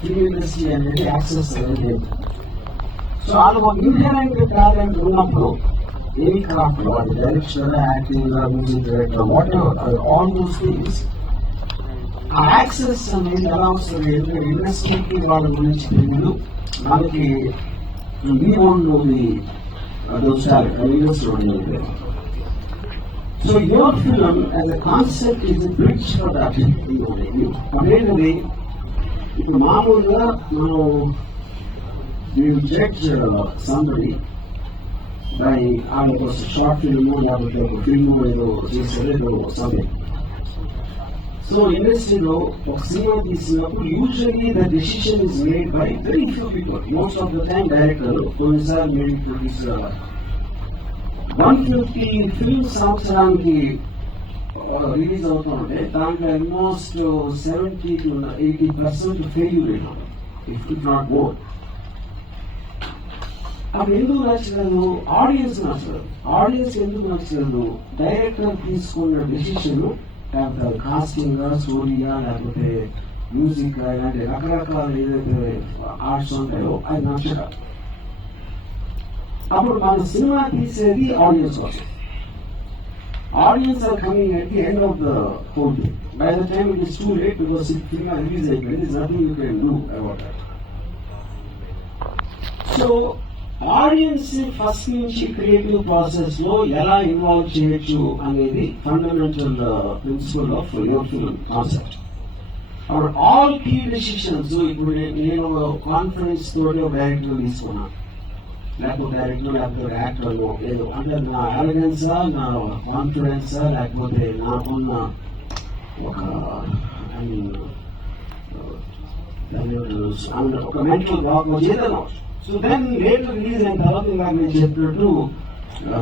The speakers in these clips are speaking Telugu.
ఫిల్మ్ ఇండస్ట్రీ అనేది యాక్సెస్ అనేది. సో వాళ్ళు ఒక ఇన్హెరెంట్ టాలెంట్ ఉన్నప్పుడు ఎనీ క్రాఫ్ట్ వాళ్ళు direction, acting, music director, what ever all those things ఆ యాక్సెస్ అనేది ఎలా వస్తుంది అంటే ఇండస్ట్రీకి వాళ్ళ గురించి తెలియదు. మనకి we won't know those talents ఉండేది. So your film as a concept is a bridge for that. అదేంటది ఇప్పుడు మామూలుగా మనం you judge somebody by ఒక షార్ట్ ఫిల్మ్ లేకపోతే ఒక ఫిల్మ్ ఏదో చేసేదో సంథింగ్. సో ఇండస్ట్రీలో ఒక సినిమా తీసినప్పుడు usually the decision is made by very few people. Most of the time director, కొన్నిసార్లు మేబీ ప్రొడ్యూసర్. 150 ఫిల్మ్ సంవత్సరానికి రిలీజ్ అవుతుంటే దాంట్లో ఆల్మోస్ట్ 70 to 80% ఫెయిల్యూర్ అయినా ఇఫ్ నాట్ మోర్. అవి ఎందుకు నచ్చలేదు? ఆడియన్స్ నచ్చలేదు. ఆడియన్స్ ఎందుకు నచ్చలేదు? డైరెక్టర్ తీసుకున్న డెసిషన్ కాస్టింగ్, స్టోరీగా, లేకపోతే మ్యూజిక్, ఇలాంటి రకరకాల ఏదైతే ఆర్ట్స్ ఉంటాయో అది నచ్చక అప్పుడు మన సినిమా తీసేది ఆడియన్స్ కోసం. Audience are coming at the end of the whole thing. By the time it is too late because cinema release అయిపోయింది. It's nothing you can do about that. So audience first నుంచి క్రియేటివ్ ప్రాసెస్ లో ఎలా ఇన్వాల్వ్ చేయొచ్చు అనేది fundamental principle of your film concept. అప్పుడు ఆల్ కీ డెసిషన్స్, ఇప్పుడు నేను కాన్ఫిడెన్స్ తోటి ఒక డైరెక్టర్ తీసుకున్నా, లేకపోతే డైరెక్టర్ లేకపోతే యాక్టర్ ఏదో అంటే నా ఎలిగెన్సా, నా కాన్ఫిడెన్సా, లేకపోతే నాకున్న ఒక ఒక మెంటల్ బ్లాక్ ఏదైనా. So then later release and తర్వాత నేను చెప్పినట్టు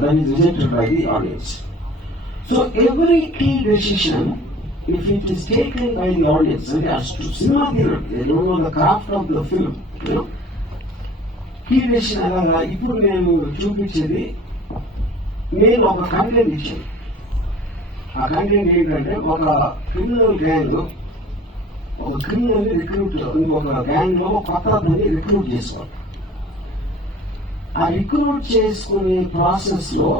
that is rejected by the audience. So every key decision, if it is taken by the audience, and as to cinema theater, they don't know the craft of the film, you know. Key decision అలాగా ఇప్పుడు నేను చూపించేది, నేను ఒక కంటెంట్ ఇచ్చాను. ఆ కంటెంట్ ఏంటంటే ఒక క్రిమినల్ గ్యాంగ్ ఒక క్రిమినల్ రిక్రూట్, ఇంకొక గ్యాంగ్ లో కొత్త అతన్ని రిక్రూట్ చేసుకోవాలి. ఆ రిక్రూట్ చేసుకునే ప్రాసెస్ లో